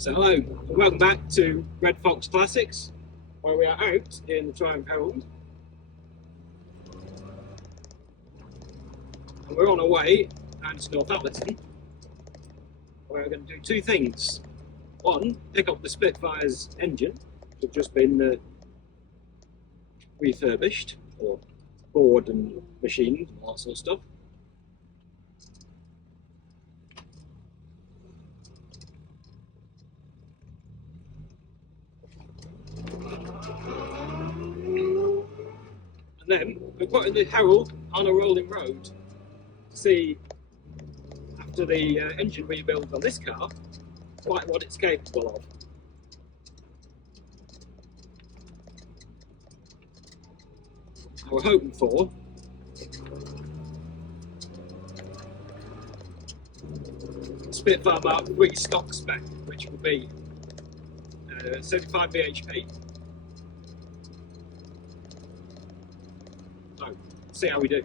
So hello, and welcome back to Red Fox Classics, where we are out in the Triumph Herald. And we're on our way down to Northallerton, where we're going to do two things. One, pick up the Spitfire's engine, which has just been refurbished, or bored and machined, and all that sort of stuff. And then we're putting the Herald on a rolling road to see, after the engine rebuild on this car, quite what it's capable of. And we're hoping for Spitfire Mk3 stock spec, which will be 75 BHP. So, see how we do.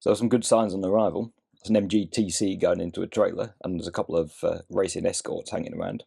So some good signs on the arrival. There's an MGTC going into a trailer, and there's a couple of racing escorts hanging around.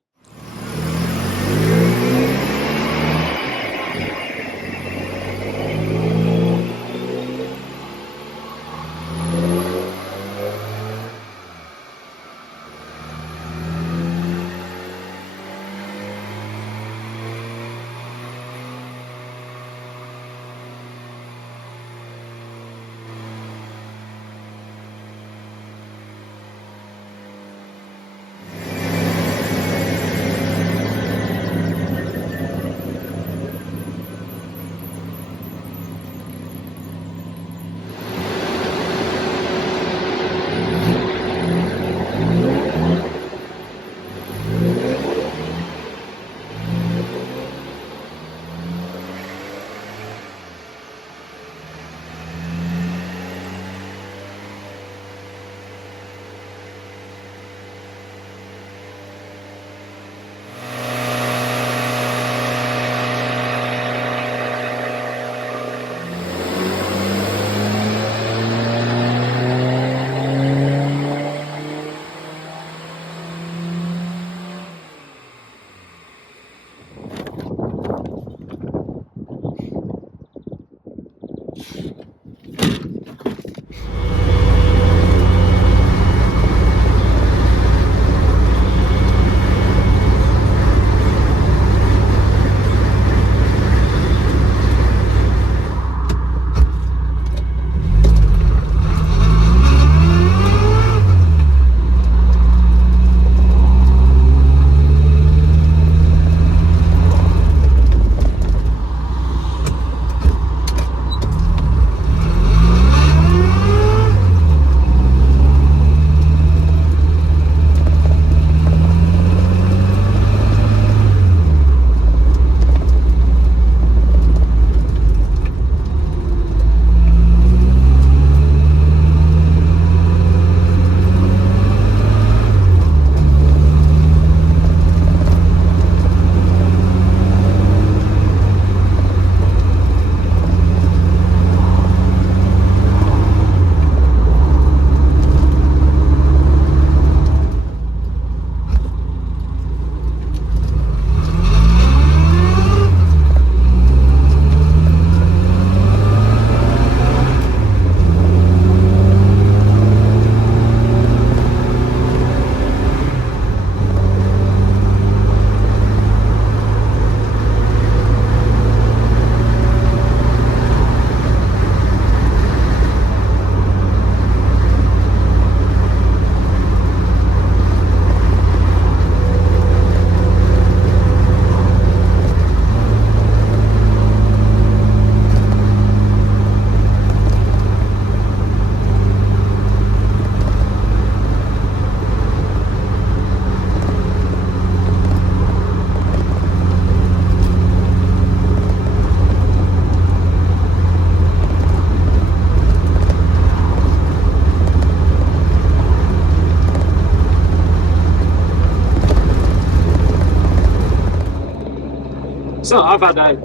So I've had a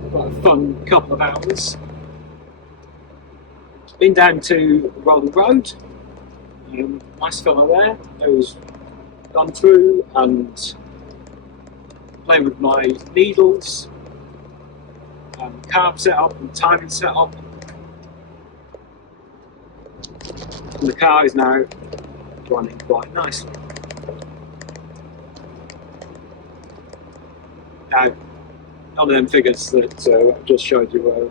fun couple of hours. Been down to Rolling Road, nice fella there who's gone through and playing with my needles, carb setup and timing setup. And the car is now running quite nicely. Now, none of them figures that I just showed you were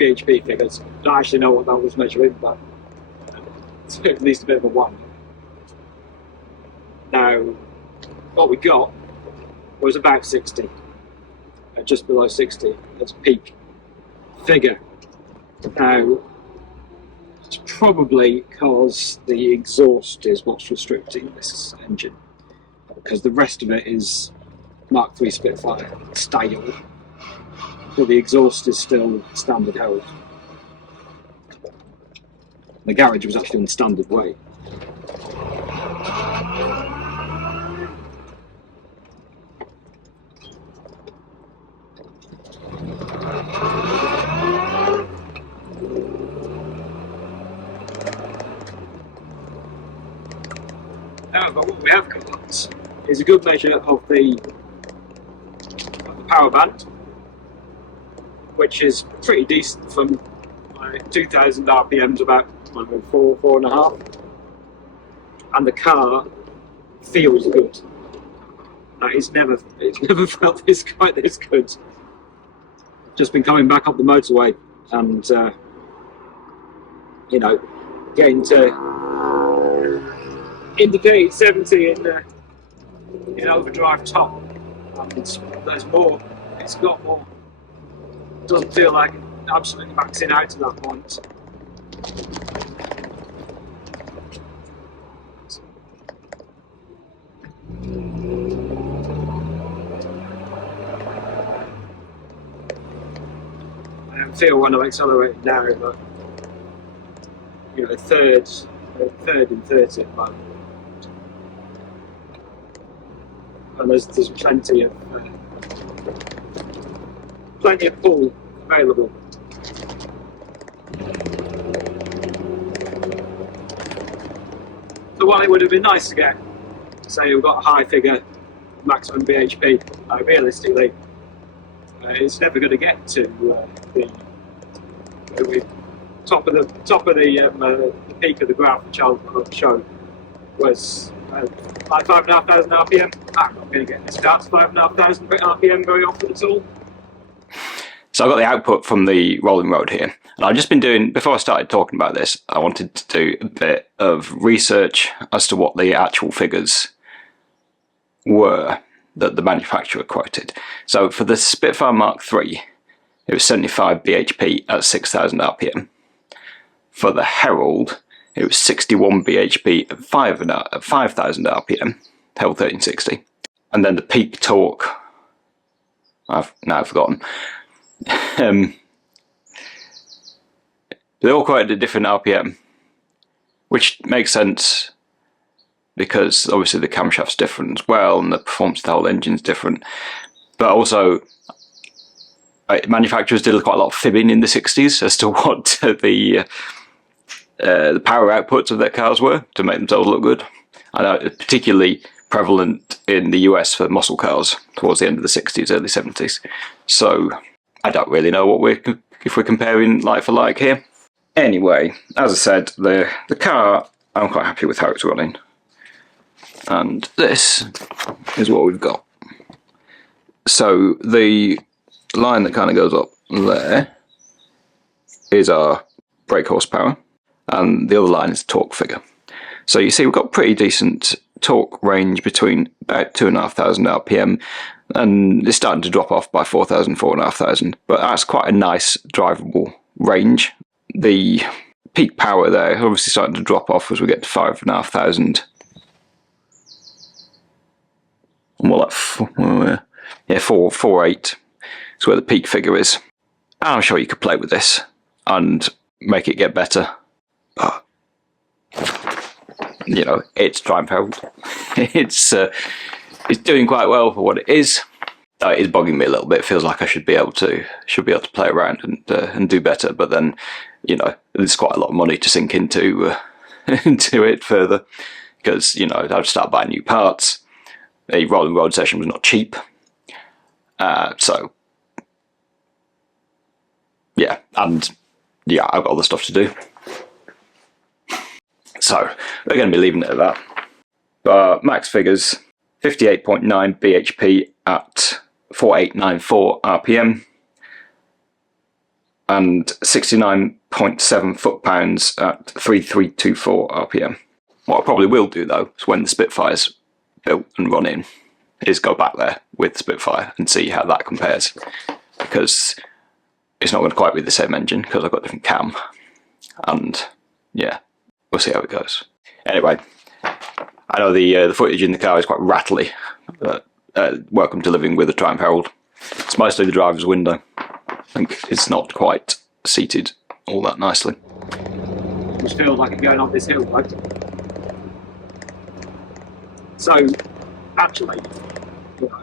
BHP figures. I don't actually know what that was measuring, but it's at least a bit of a one. Now, what we got was about 60, just below 60 as a peak figure. Now, it's probably because the exhaust is what's restricting this engine, because the rest of it is Mk3 Spitfire style, but the exhaust is still standard Herald. The garage was actually in standard way. However, what we have got is a good measure of the power band, which is pretty decent from 2,000 RPMs, about 4.5, and the car feels good. It's never felt quite this good. Just been coming back up the motorway and you know, getting to indicate 70 in overdrive top. There's more. It's got more. It doesn't feel like absolutely maxing out to that point. I don't feel when I'm accelerating now, but you know, third and 30 at the moment. And there's plenty of pull available. So while it would have been nice to get, say, we've got a high figure maximum BHP, realistically, it's never going to get to the top of the peak of the graph, which I'll show, was like 5,500 RPM. I'm not going to get this down to 5,500 RPM very often at all. So I've got the output from the Rolling Road here. And I've just been doing, before I started talking about this, I wanted to do a bit of research as to what the actual figures were that the manufacturer quoted. So for the Spitfire Mk3, it was 75 BHP at 6,000 RPM. For the Herald, it was 61 BHP at 5,000 RPM, Herald 1360. And then the peak torque, I've now forgotten. They all quoted a different RPM, which makes sense because obviously the camshaft's different as well, and the performance of the whole engine's different. But also, manufacturers did quite a lot of fibbing in the 60s as to what the power outputs of their cars were to make themselves look good. I know it's particularly prevalent in the US for muscle cars towards the end of the 60s, early 70s. So I don't really know what if we're comparing like for like here. Anyway, as I said, the car, I'm quite happy with how it's running. And this is what we've got. So the line that kind of goes up there is our brake horsepower, and the other line is the torque figure. So you see we've got pretty decent torque range between about 2,500 RPM, and it's starting to drop off by 4,000, 4,500, but that's quite a nice drivable range. The peak power there obviously starting to drop off as we get to 5,500. More like 4.8 is where the peak figure is. And I'm sure you could play with this and make it get better. But, you know, it's Triumph Herald. It's doing quite well for what it is. it is bugging me a little bit. It feels like I should be able to play around and do better. But then, you know, there's quite a lot of money to sink into into it further, because, you know, I'd start buying new parts. A rolling road session was not cheap, so yeah, and yeah, I've got other stuff to do. So we're going to be leaving it at that. Max figures: 58.9 BHP at 4894 RPM, and 69.7 foot-pounds at 3324 RPM. What I probably will do though, is when the Spitfire's built and run in, is go back there with Spitfire and see how that compares, because it's not going to quite be the same engine because I've got a different cam, and yeah, we'll see how it goes. Anyway, I know the footage in the car is quite rattly, but welcome to living with a Triumph Herald. It's mostly the driver's window. I think it's not quite seated all that nicely. Just feels like I'm going up this hill, right? So, actually, you know,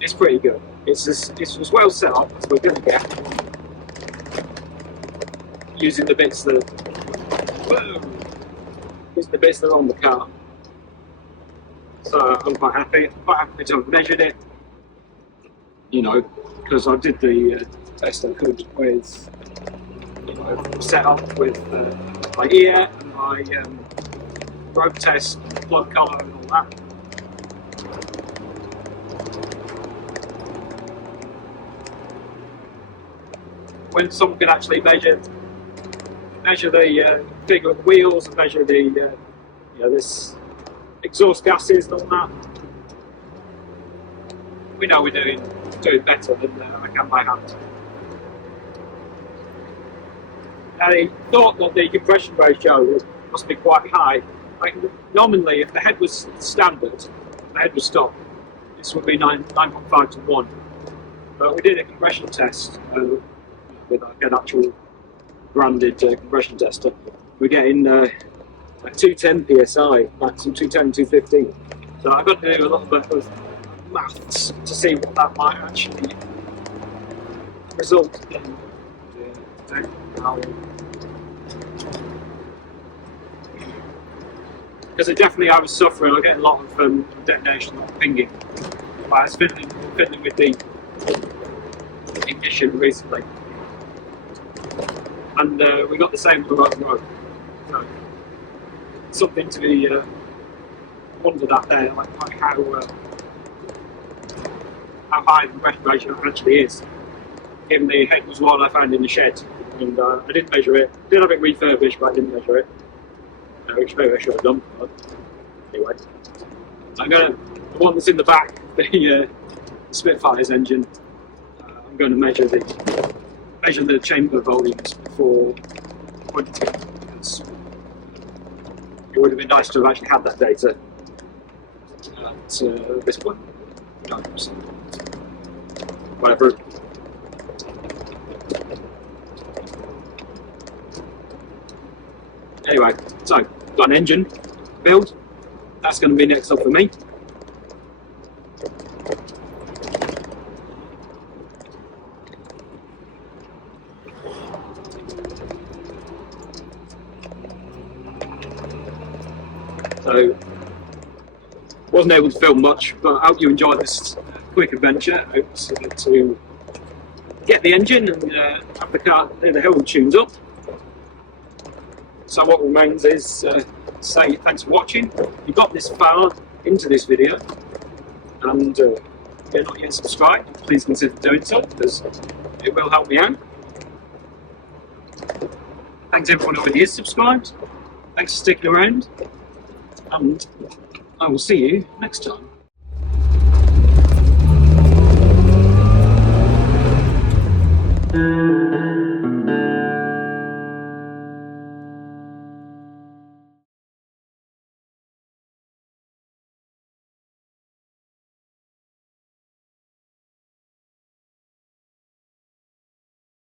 it's pretty good. It's as well set up as we're going to get, using the bits that are on the car. So I'm quite happy. Quite happy to have measured it, you know, because I did the best I could with, you know, set up with my ear and my road test, blood colour and all that. When someone could actually measure the figure of the wheels and measure the you know, this exhaust gases and all that, we know we're doing better than I can by hand. I thought that the compression ratio must be quite high. Like, nominally, if the head was standard, the head was stock, this would be 9.5 to 1. But we did a compression test with like an actual branded compression tester. We're getting like 210 psi, like some 210, 215. So I've got to do a little bit of maths to see what that might actually result in. Because I was suffering. I was getting a lot of detonation, like pinging. I was fiddling with the ignition recently, and we got the same on the road. So something to be wondered at there, like how high the compression ratio actually is. Given the head was one I found in the shed, and I didn't measure it. Did have it refurbished, but I didn't measure it. Which maybe I should have done. But anyway, I'm gonna, the one that's in the back, the Spitfire's engine. I'm going to measure the chamber volumes before quantity, because it would have been nice to have actually had that data at this point. Whatever. Anyway, so got an engine build. That's going to be next up for me. So, wasn't able to film much, but I hope you enjoyed this quick adventure. I hope to get the engine and have the car in the hill tuned up. So what remains is say thanks for watching. If you got this far into this video and you're not yet subscribed, please consider doing so, because it will help me out. Thanks everyone who already is subscribed. Thanks for sticking around, and I will see you next time.